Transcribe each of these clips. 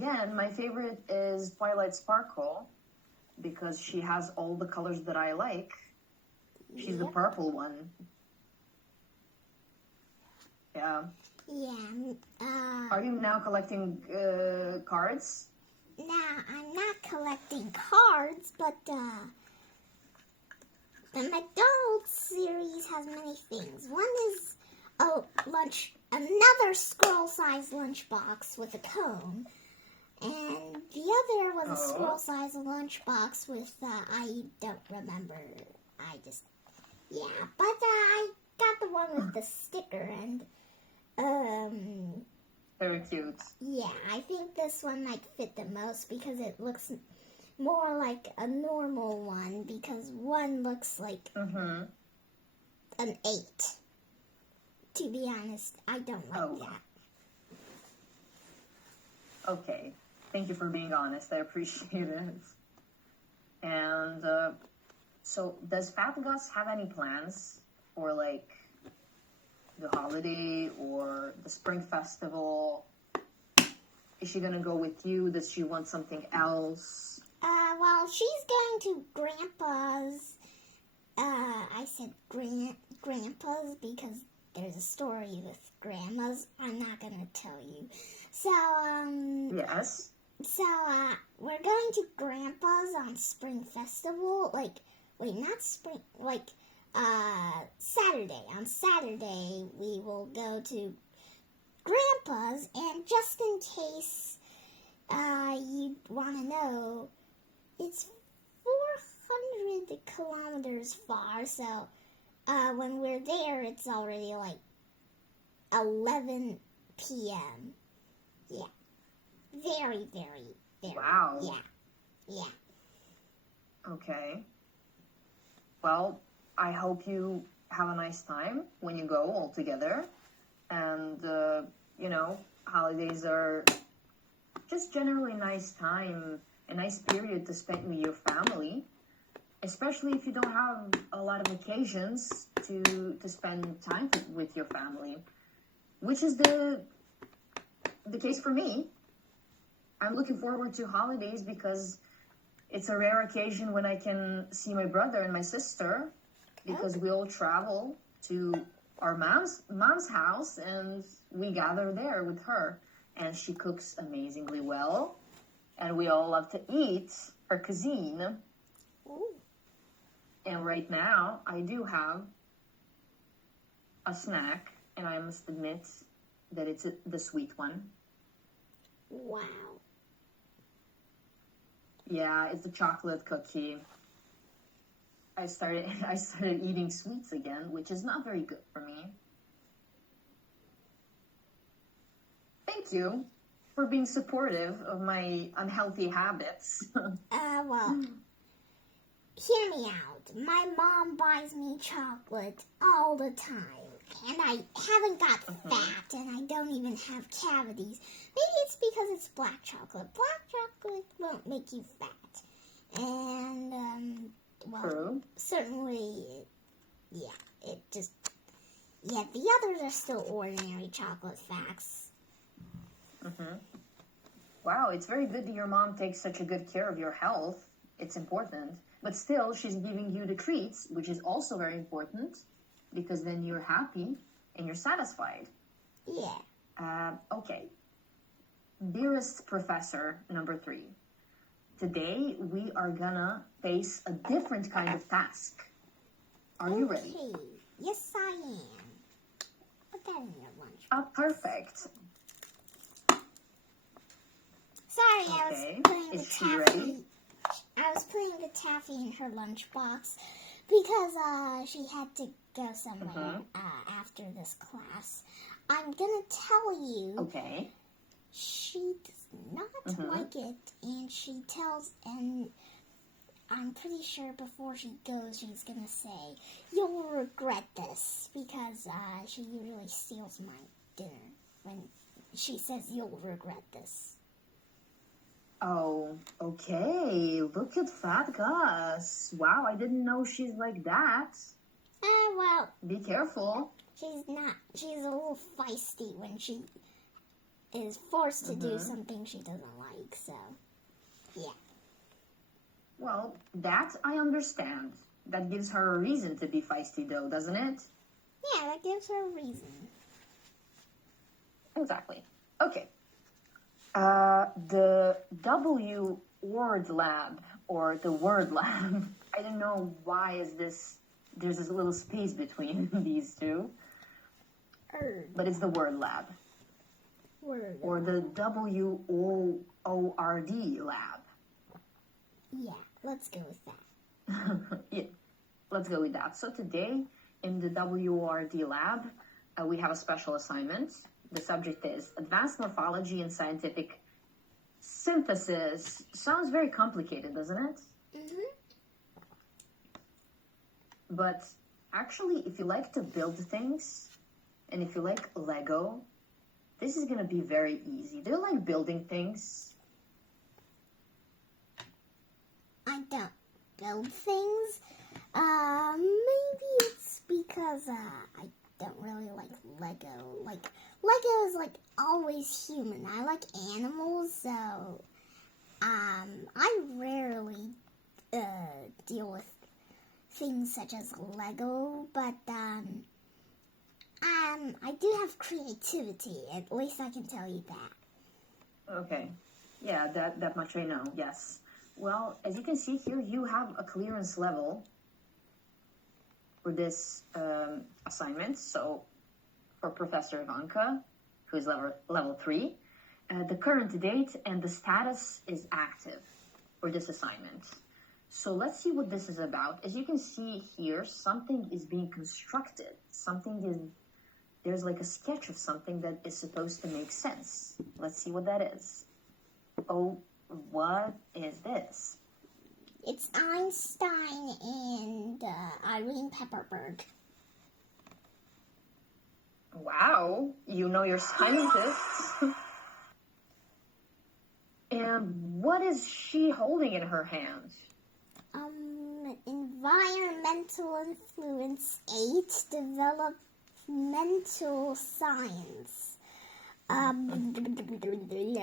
again, my favorite is Twilight Sparkle because she has all the colors that I like. She's the purple one. Yeah. Yeah. Are you now collecting cards? Now, I'm not collecting cards, but the McDonald's series has many things. One is another scroll-sized lunchbox with a cone. And the other was a scroll-sized lunchbox with, I don't remember. But I got the one with the sticker and, Very cute. yeah, I think this one might fit the most because it looks more like a normal one because one looks like an 8. To be honest, I don't like that. Okay. Thank you for being honest. I appreciate it. And so does Fat Gus have any plans for like the holiday or the spring festival? Is she gonna go with you? Does she want something else? Well, she's going to Grandpa's. I said Grandpa's because there's a story with grandmas. I'm not gonna tell you. So, Yes. So, we're going to Grandpa's on Spring Festival. Not spring, Saturday. On Saturday, we will go to Grandpa's, and just in case you want to know, it's 400 kilometers far, so when we're there, it's already 11 p.m. Yeah. Very, very, very. Wow. Yeah. Okay. Well, I hope you have a nice time when you go all together. And, holidays are just generally a nice time, a nice period to spend with your family, especially if you don't have a lot of occasions to spend time with your family, which is the case for me. I'm looking forward to holidays because it's a rare occasion when I can see my brother and my sister because we all travel to our mom's house and we gather there with her. And she cooks amazingly well. And we all love to eat her cuisine. Ooh. And right now, I do have a snack. And I must admit that it's the sweet one. Wow. Yeah, it's a chocolate cookie. I started eating sweets again, which is not very good for me. Thank you for being supportive of my unhealthy habits. Well, hear me out. My mom buys me chocolate all the time, and I haven't got fat, and I don't even have cavities. Maybe it's because it's black chocolate. Black chocolate won't make you fat. And, True. certainly, the others are still ordinary chocolate facts. Wow, it's very good that your mom takes such a good care of your health. It's important. But still, she's giving you the treats, which is also very important, because then you're happy and you're satisfied. Yeah. Okay. Dearest Professor number 3, today we are gonna face a different kind of task. Are you ready? Okay. Yes, I am. Put that in your lunch. Perfect. Sorry, Okay. I was putting Is the she taffy. ready? I was putting the taffy in her lunchbox because she had to go somewhere after this class. I'm gonna tell you. Okay. She does not like it, and and I'm pretty sure before she goes, she's gonna say, "You'll regret this," because she usually steals my dinner when she says, "You'll regret this." Oh, okay. Look at Fat Gus. Wow, I didn't know she's like that. Well, Be careful. she's not. She's a little feisty when she is forced to do something she doesn't like. dog, so yeah. Well, that I understand. That gives her a reason to be feisty, though, doesn't it? Yeah, that gives her a reason. Exactly. Okay. The W word lab, or the word lab, I don't know why there's this little space between these two, but it's the word lab. Word. Or the WOORD lab. Yeah, let's go with that. Yeah, let's go with that. So today, in the WORD lab, we have a special assignment. The subject is Advanced Morphology and Scientific Synthesis. Sounds very complicated, doesn't it? Mm-hmm. But actually, if you like to build things, and if you like Lego, this is going to be very easy. Do you like building things? I don't build things. Maybe it's because I don't really like Lego. Like Lego is like always human. I like animals, so I rarely deal with things such as Lego, but I do have creativity. At least I can tell you that. Okay. Yeah, that much I know, yes. Well, as you can see here, you have a clearance level for this assignment. So for Professor Ivanka, who is level 3, the current date and the status is active for this assignment. So let's see what this is about. As you can see here, something is being constructed. There's like a sketch of something that is supposed to make sense. Let's see what that is. Oh, what is this? It's Einstein and Irene Pepperberg. Wow, you know your scientists. And what is she holding in her hand? Environmental Influence 8, Developmental Science.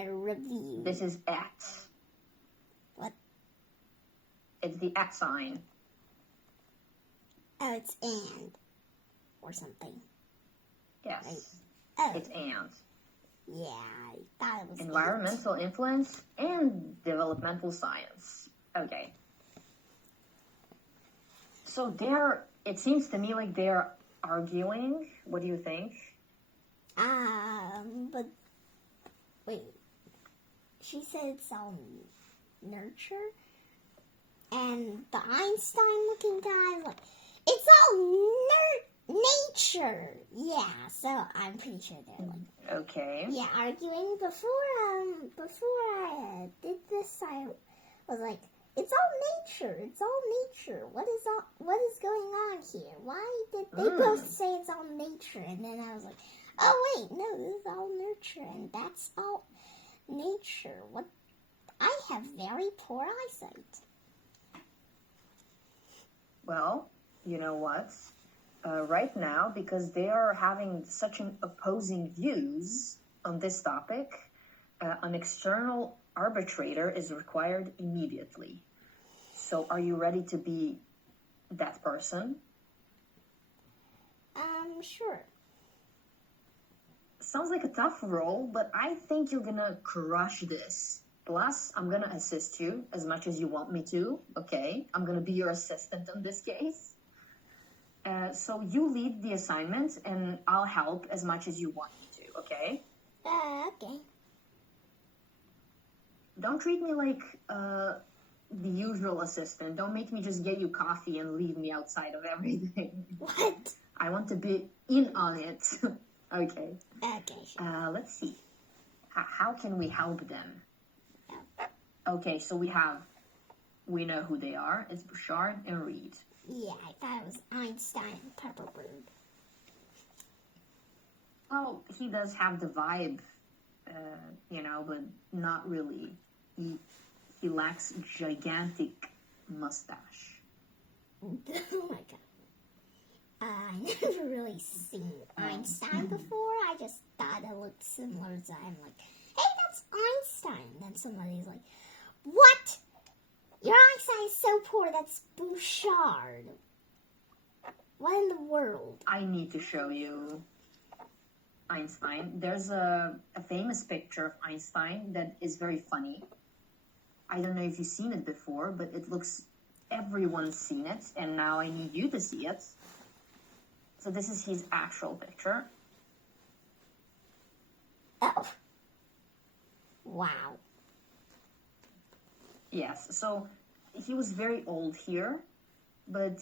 Review. This is at. What? It's the at sign. Oh, it's and. Or something. Yes. Right. Oh. It's and. Yeah, I thought it was Environmental influence and developmental science. Okay. So it seems to me like they're arguing. What do you think? But wait. She said it's all nurture, and the Einstein-looking guy, like, it's all nature. Yeah, so I'm pretty sure they're like, Okay. yeah, arguing. Before I did this, I was like, it's all nature. It's all nature. What is going on here? Why did they both say it's all nature? And then I was like, oh wait, no, this is all nurture, and that's all nature. What? I have very poor eyesight. Well, you know what? Right now, because they are having such an opposing views on this topic, an external arbitrator is required immediately. So are you ready to be that person? Sure. Sounds like a tough role, but I think you're gonna crush this. Plus, I'm gonna assist you as much as you want me to, okay? I'm gonna be your assistant in this case. So you lead the assignment, and I'll help as much as you want me to, okay? Okay. Don't treat me like the usual assistant. Don't make me just get you coffee and leave me outside of everything. What? I want to be in on it. Okay. Okay, sure. Let's see. How can we help them? Okay, so we know who they are. It's Bouchard and Reed. Yeah, I thought it was Einstein and Pepperberg. Well, he does have the vibe, but not really. He lacks gigantic mustache. Oh my god. I never really seen Einstein before. I just thought it looked similar, so I'm like, hey, that's Einstein. Then somebody's like, what? Your eyesight is so poor, that's Bouchard. What in the world? I need to show you Einstein. There's a famous picture of Einstein that is very funny. I don't know if you've seen it before, but it looks, everyone's seen it, and now I need you to see it. So this is his actual picture. Oh. Wow. Yes, so he was very old here, but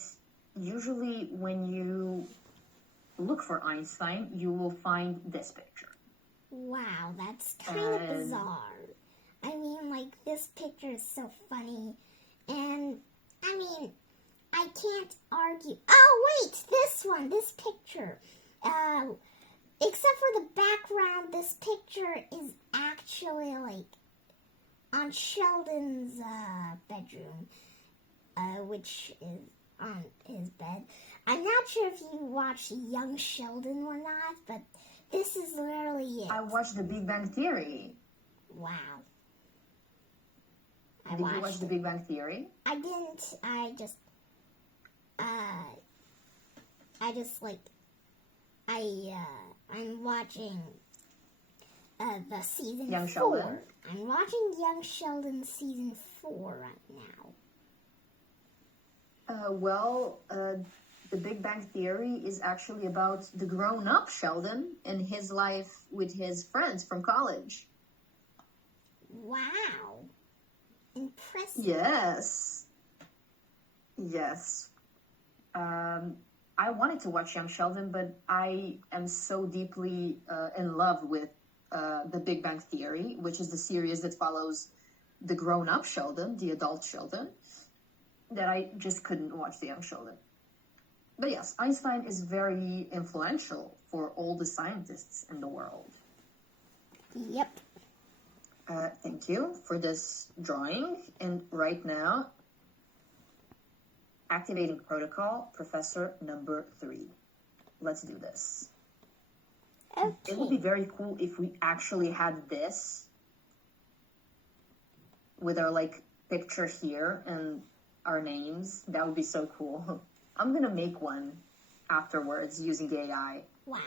usually when you look for Einstein, you will find this picture. Wow, that's kind of And- bizarre. I mean, like, this picture is so funny. And, I mean, I can't argue. Oh, wait, this picture. Except for the background, this picture is actually, like, on Sheldon's bedroom, which is on his bed. I'm not sure if you watched Young Sheldon or not, but this is literally it. I watched The Big Bang Theory. Wow. Did you watch The Big Bang Theory? I didn't. I'm watching the season Young 4. Sheldon? I'm watching Young Sheldon season 4 right now. The Big Bang Theory is actually about the grown-up Sheldon and his life with his friends from college. Wow. Impressive. Yes. Yes. I wanted to watch Young Sheldon, but I am so deeply in love with The Big Bang Theory, which is the series that follows the grown-up Sheldon, the adult Sheldon, that I just couldn't watch the Young Sheldon. But yes, Einstein is very influential for all the scientists in the world. Yep. Thank you for this drawing. And right now, activating protocol, professor number 3. Let's do this. It would be Okay. very cool if we actually had this with our like picture here and our names. That would be so cool. I'm gonna make one afterwards using the AI. Wow.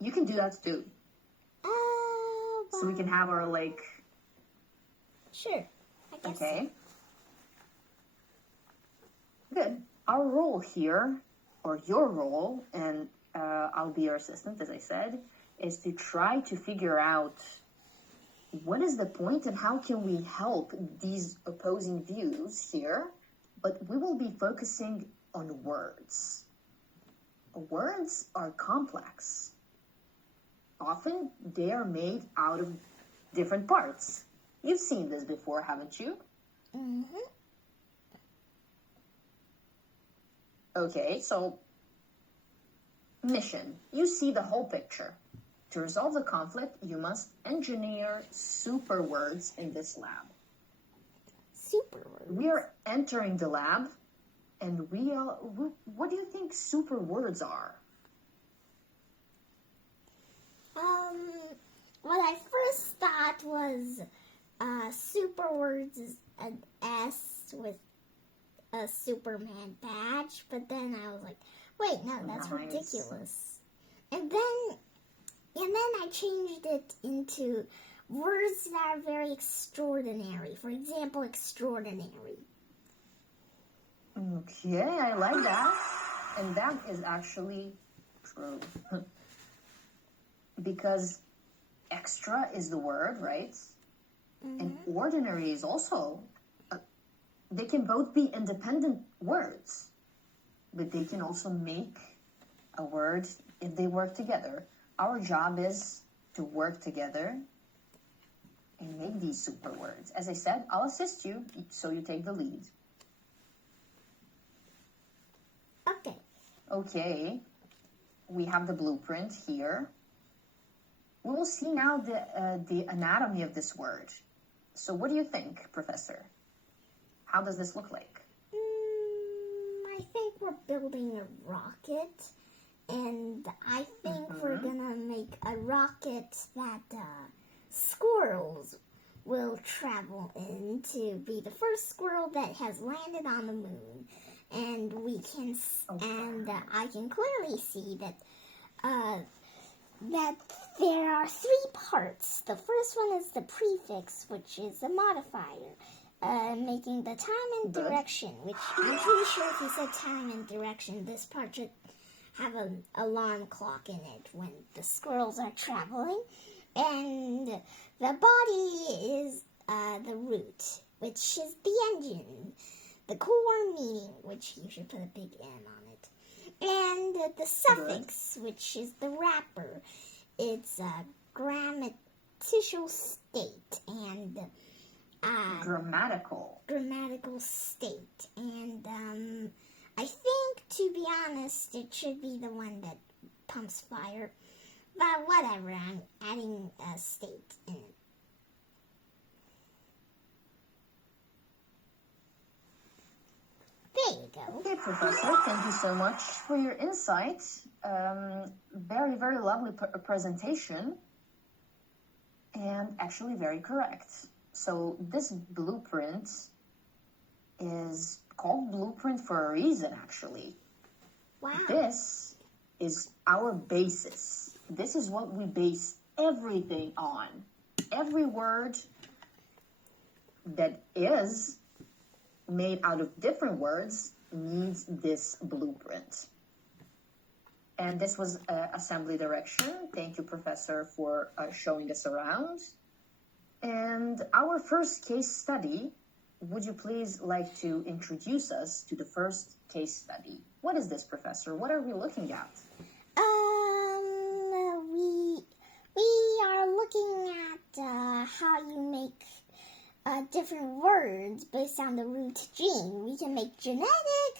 You can do that too. So we Well, can have our like, sure. I guess so. okay. Good. Our role here, or your role, and I'll be your assistant, as I said, is to try to figure out what is the point and how can we help these opposing views here, but we will be focusing on words. Words are complex. Often they are made out of different parts. You've seen this before, haven't you? Mm-hmm. Okay, so mission. You see the whole picture. To resolve the conflict, you must engineer super words in this lab. Super word. We are entering the lab, and what do you think super words are? What I first thought was super words is an S with a Superman badge, but then I was like, wait, no, that's Nice. ridiculous. And then I changed it into words that are very extraordinary. For example, extraordinary. Okay, I like that. And that is actually true. Because extra is the word, right? And ordinary is also, they can both be independent words, but they can also make a word if they work together. Our job is to work together and make these super words. As I said, I'll assist you, so you take the lead. Okay. Okay, we have the blueprint here. We will see now the anatomy of this word. So what do you think, Professor? How does this look like? I think we're building a rocket, And I think we're gonna make a rocket that squirrels will travel in to be the first squirrel that has landed on the moon. And we can, I can clearly see that that there are three parts. The first one is the prefix, which is a modifier, making the time and direction, which I'm pretty sure if you said time and direction, this part should have an alarm clock in it when the squirrels are traveling. And the body is the root, which is the engine. The core meaning, which you should put a big M on it. And the suffix, which is the wrapper. It's a grammatical state and grammatical state. And I think, to be honest, it should be the one that pumps fire. But whatever, I'm adding a state in it. There you go. Okay, Professor, thank you so much for your insight. Very, very lovely presentation. And actually very correct. So this blueprint is called blueprint for a reason, actually. Wow. This is our basis. This is what we base everything on. Every word that is made out of different words needs this blueprint. And this was assembly direction. Thank you, Professor, for showing us around. And our first case study, would you please like to introduce us to the first case study? What is this, Professor? What are we looking at? We are looking at how you make different words based on the root gene. We can make genetic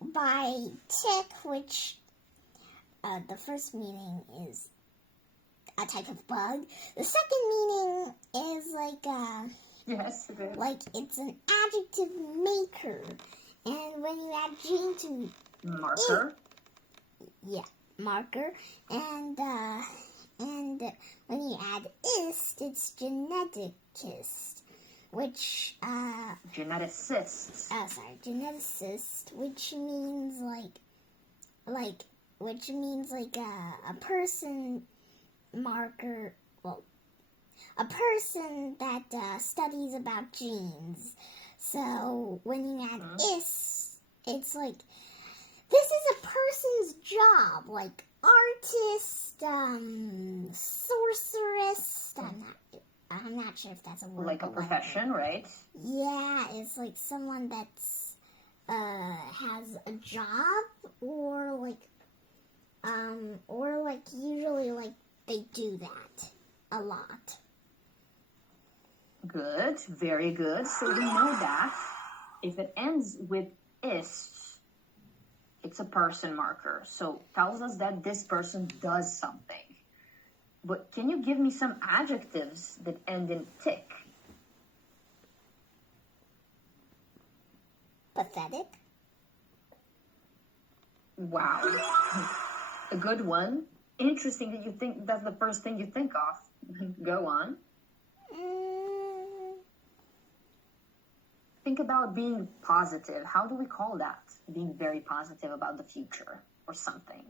by tick, which the first meaning is a type of bug. The second meaning is Yes, it is. like it's an adjective maker. And when you add gene to Marker. Marker, and when you add ist, it's geneticist, which Geneticist. geneticist, which means like a person marker. Well, a person that studies about genes. So when you add ist, it's like this is a person's job, like artist, sorceress. I'm not sure if that's a word. Like a profession, right? Yeah, it's like someone that's has a job, or usually like they do that a lot. Good, very good. So we know that if it ends with ist, it's a person marker. So tells us that this person does something. But can you give me some adjectives that end in tick? Pathetic. Wow. A good one. Interesting that you think that's the first thing you think of. Go on. Think about being positive. How do we call that? Being very positive about the future or something.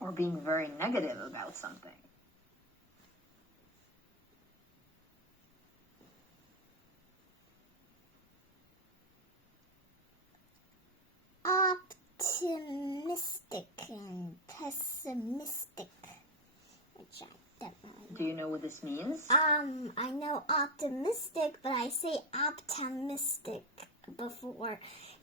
Or being very negative about something. Optimistic and pessimistic, which I don't know. Do you know what this means? I know optimistic, but I say optimistic before.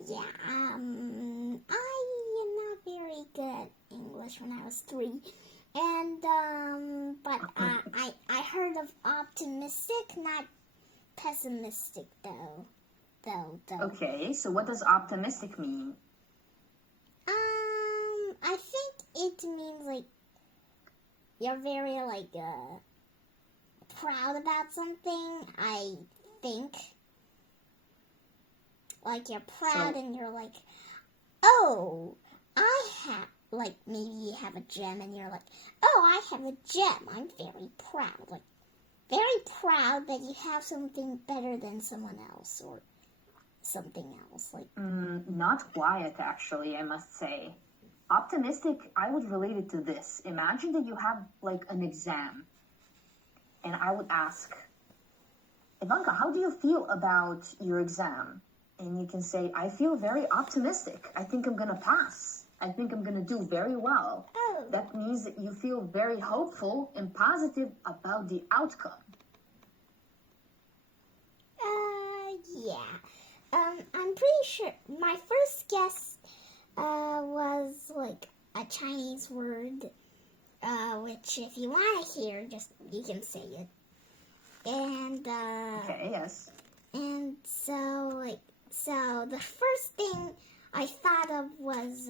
Yeah, I am not very good at English when I was 3. And, but I heard of optimistic, not pessimistic, though. Okay, so what does optimistic mean? I think it means, like, you're very, like, proud about something, I think. like you're proud So- and you're like, oh, I have, like, maybe you have a gem and you're like, oh, I have a gem. I'm very proud. Like, very proud that you have something better than someone else or something else. Like, Not quiet, actually, I must say. Optimistic, I would relate it to this. Imagine that you have like an exam, and I would ask, Ivanka, how do you feel about your exam? And you can say, I feel very optimistic. I think I'm gonna pass. I think I'm gonna do very well. oh, That means that you feel very hopeful and positive about the outcome. yeah. I'm pretty sure my first guess was like a Chinese word, which if you want to hear, just you can say it. And Okay, yes. and so the first thing I thought of was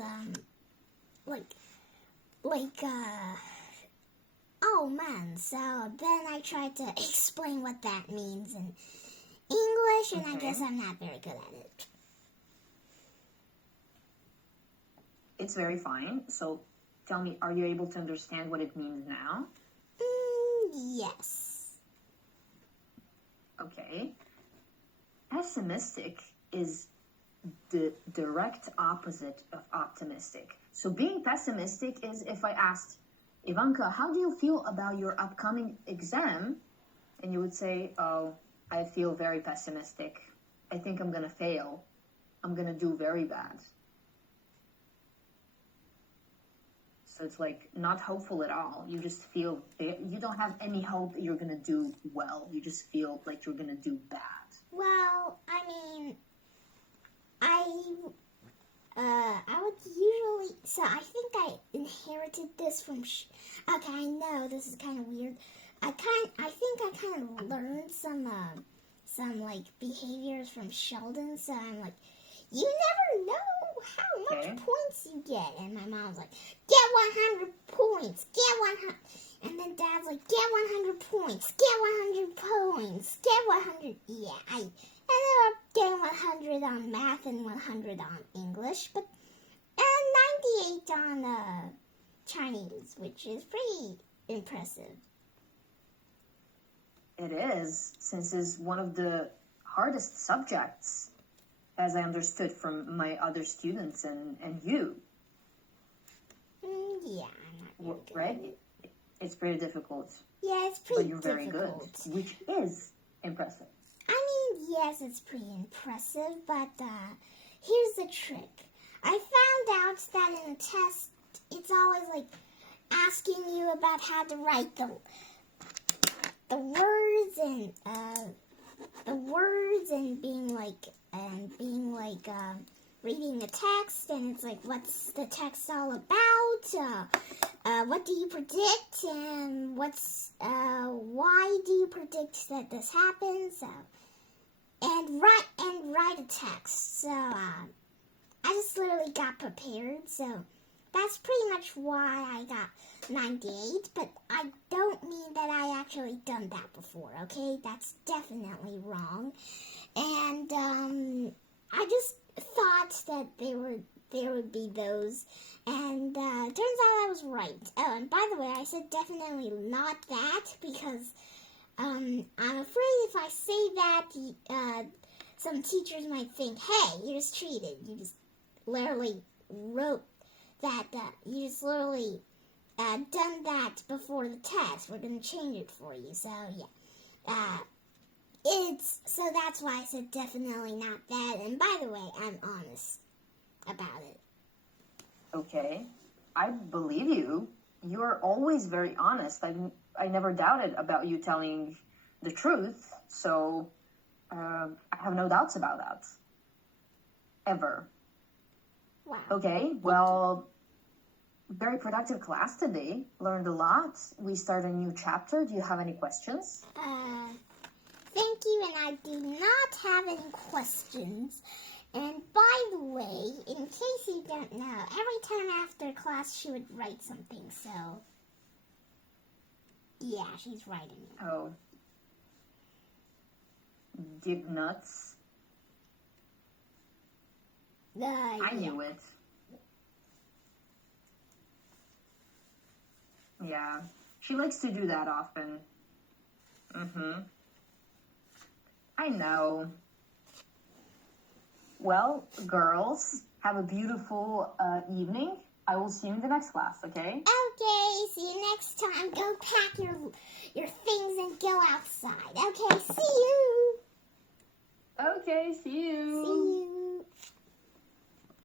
oh man. So then I tried to explain what that means in English, and I Okay. guess I'm not very good at it. It's very fine. So tell me, are you able to understand what it means now? Yes. Okay. Pessimistic is the direct opposite of optimistic. So being pessimistic is if I asked, Ivanka, how do you feel about your upcoming exam? And you would say, oh, I feel very pessimistic. I think I'm going to fail. I'm going to do very bad. So it's like not hopeful at all. You just feel, you don't have any hope that you're going to do well. You just feel like you're going to do bad. Well, I mean, I would usually. So I think I inherited this from. Okay, I know this is kind of weird. I think I kind of learned some like behaviors from Sheldon. So I'm like, you never know how much Okay. points you get. And my mom's like, get 100 points, get 100. And then Dad's like, get 100 points, get 100 points, get 100. Yeah, I ended up getting 100 on math and 100 on English, but 98 on Chinese, which is pretty impressive. It is, since it's one of the hardest subjects, as I understood from my other students and you, Yeah, I'm not very right? good at it. It's pretty difficult, Yeah, it's pretty but you're very difficult. good, which is impressive. I mean, yes, it's pretty impressive, but here's the trick. I found out that in a test, it's always like asking you about how to write the words and being like reading the text, and it's like, what's the text all about? What do you predict, and why do you predict that this happens? And write a text. So I just literally got prepared. So that's pretty much why I got 98. But I don't mean that I actually done that before. Okay, that's definitely wrong. And I just thought that there would be those. And turns out I was right. Oh, and by the way, I said definitely not that because I'm afraid if I say that, some teachers might think, hey, you just cheated. You just literally wrote that. You just literally done that before the test. We're going to change it for you. So, yeah. So that's why I said definitely not that. And by the way, I'm honest about it. Okay, I believe you. You are always very honest. I never doubted about you telling the truth, so I have no doubts about that. Ever. Wow. Okay, well, very productive class today. Learned a lot. We start a new chapter. Do you have any questions? Thank you, and I do not have any questions. And by the way, in case you don't know, every time after class she would write something, so yeah, she's writing it. Oh. Dig nuts. I knew it. Yeah, she likes to do that often. I know. Well, girls, have a beautiful evening. I will see you in the next class, okay? Okay, see you next time. Go pack your things and go outside. Okay,